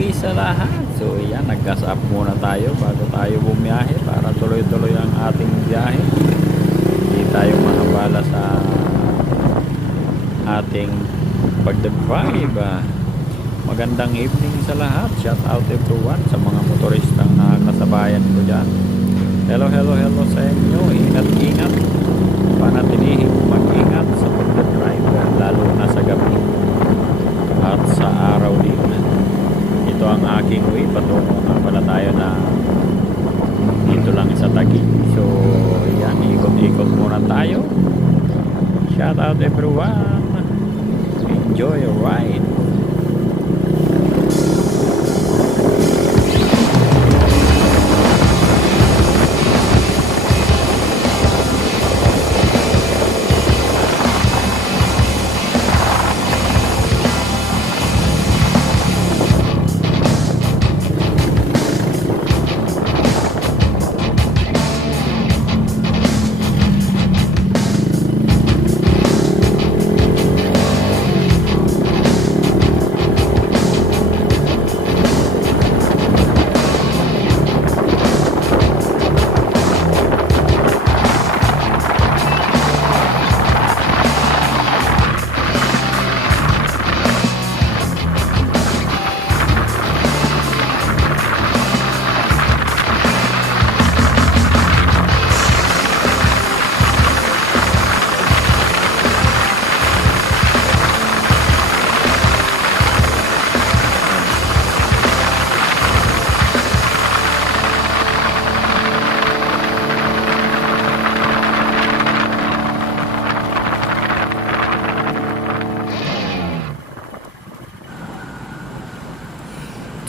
gabi sa lahat. So yan, nag-gas up muna tayo bago tayo bumiyahe para tuloy-tuloy ang ating biyahe. Hindi tayo mahabala sa ating pagdadrive. Magandang evening sa lahat. Shout out everyone sa mga motoristang nakakasabayan ko dyan. Hello sa inyo. Ingat-ingat. Panatinihing mag-ingat sa pagdadrive, lalo na sa gabi at sa araw din. Ito ang aking way. Patungo nga pala tayo na dito lang sa Taguig. So yan, ikot-ikot muna tayo. Shout out everyone. Enjoy your ride.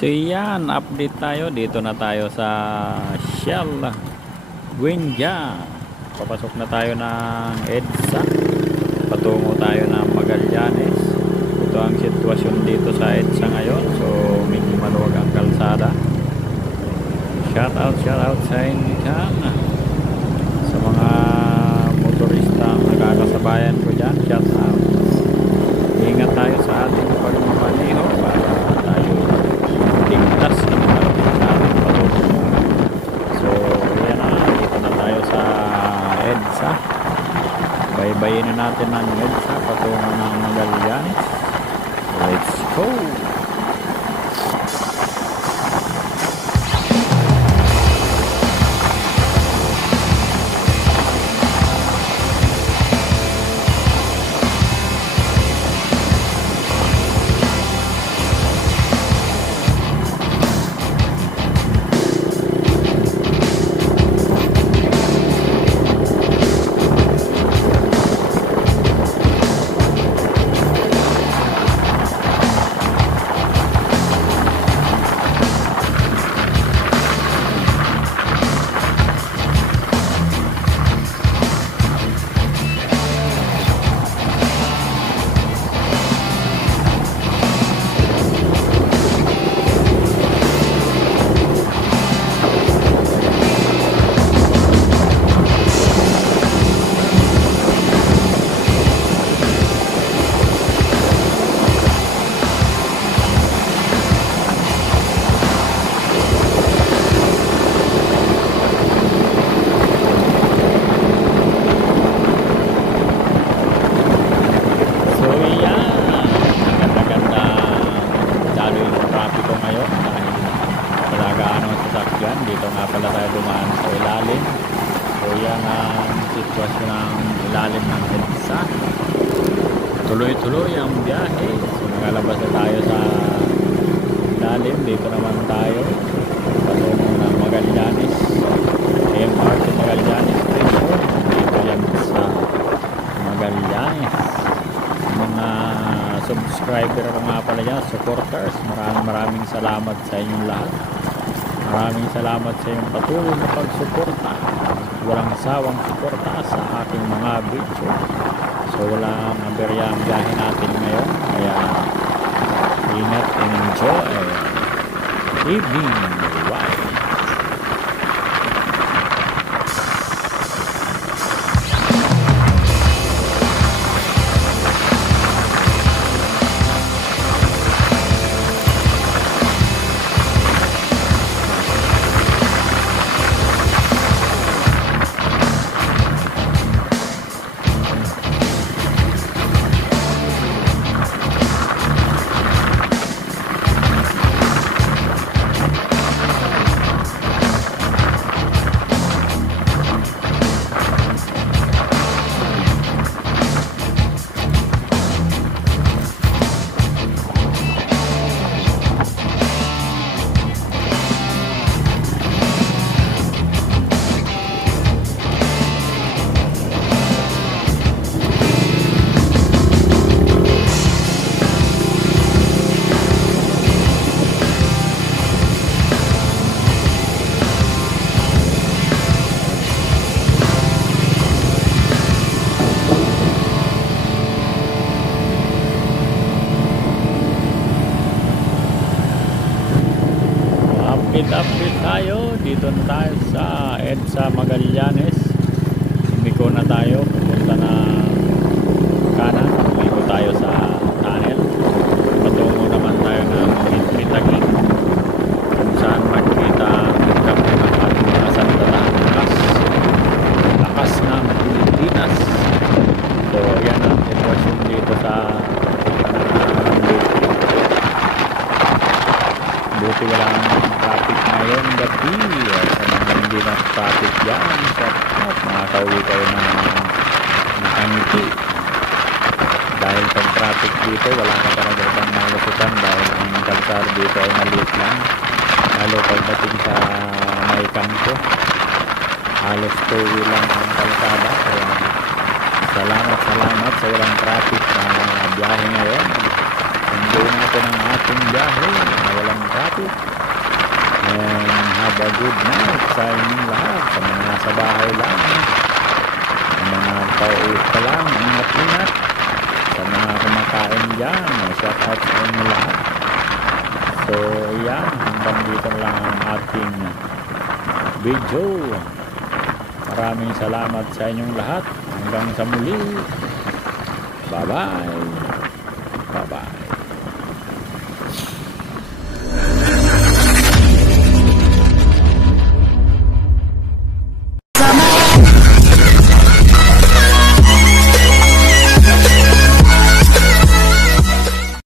So yan, update tayo. Dito na tayo sa Shell Guinja. Papasok na tayo ng EDSA. Patungo tayo ng Magallanes. Ito ang sitwasyon dito sa EDSA ngayon. So medyo maluwag ang kalsada. Shout out sa inyo dyan. Sa mga motoristang nakakasabayan ko dyan, shout out. Ingat tayo sa ating pagmamaneho para tayo ligtas na makarating sa ating patutunguhan. So yan na, dito na tayo sa EDSA. Baybayin na natin ang EDSA patungo ng Magallanes. Let's go! Dito nga pala tayo dumaan sa ilalim. So yan ang sitwasyon ng ilalim ng EDSA. Tuloy-tuloy ang biyahe. So nakalabas na tayo sa ilalim. Dito naman tayo patungo ng Magallanes, MRT Magallanes Station. Dito yan sa Magallanes. Mga subscriber nga pala dyan, supporters, maraming salamat sa inyong lahat. Maraming salamat sa iyong patuloy na pagsuporta. Walang sawang suporta sa aking mga video. So walang aberya ang biyahe natin ngayon. Kaya ingat and enjoy evening ride. tayo. Dito na tayo sa EDSA Magallanes. Umiko na tayo. Pupunta na kanan. Umiko tayo sa tunnel. Patungo naman tayo ng Itagig. Kung saan makikita ang kami ng ating mga sandalang lakas ng Pilipinas. So yan ang sitwasyon dito sa buti walang traffic ngayon gabi. Sa mga hindi na traffic dyan, makakauwi kayo na nakangiti. Dahil pag traffic dito wala ka talaga ibang malusutan dahil ang kalsar dito ay maliit lang, lalo pagdating sa may kanto halos 2 lang ang kalsada. Kaya salamat sa walang traffic na biyahe ngayon. Hindi natin ang ating biyahe na walang traffic. And have a good night sa inyong lahat. Sa mga nasa bahay lang, sa mga pauwi pa lang, ingat-ingat. Sa mga kumakain dyan, shout out sa inyong lahat. So yan, hanggang dito lang ang ating video. Maraming salamat sa inyong lahat. Hanggang sa muli. Bye bye.